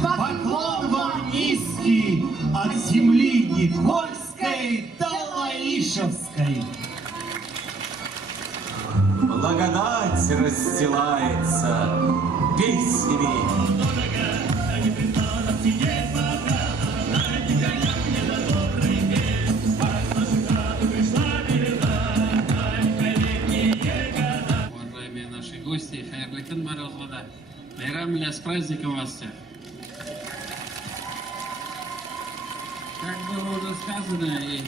Поклон вам низкий от земли Никольской до Лаишевской. Благодать расстилается песнями. Уважаемые наши гости, хайырлы күн барыгызга. Байрам белән, с праздником вас всех. Как было уже сказано, и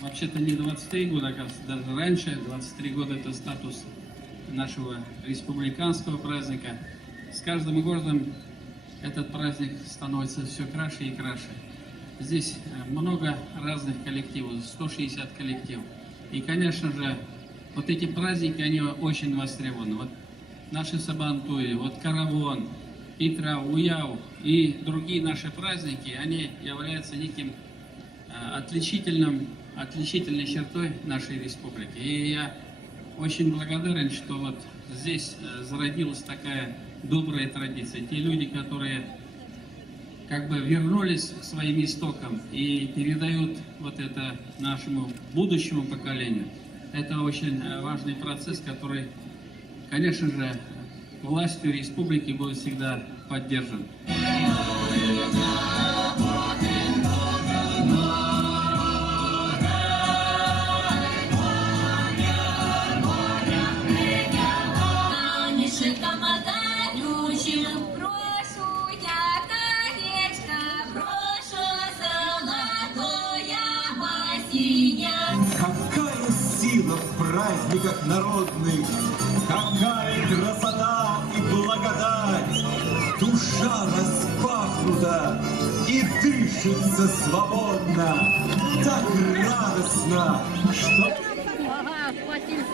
вообще-то не 23 года, а даже раньше, 23 года это статус нашего республиканского праздника. С каждым годом этот праздник становится все краше и краше. Здесь много разных коллективов, 160 коллективов. И, конечно же, вот эти праздники, они очень востребованы. Вот наши Сабантуи, вот Каравон, Итра, Уяу и другие наши праздники, они являются неким отличительной чертой нашей республики. И я очень благодарен, что вот здесь зародилась такая добрая традиция. Те люди, которые как бы вернулись к своим истокам и передают вот это нашему будущему поколению. Это очень важный процесс, который, конечно же, властью республики будет всегда поддержан. Какая сила в праздниках народных, какая красота и благодать! Душа распахнута и дышится свободно, так радостно, что... Ага, хватит,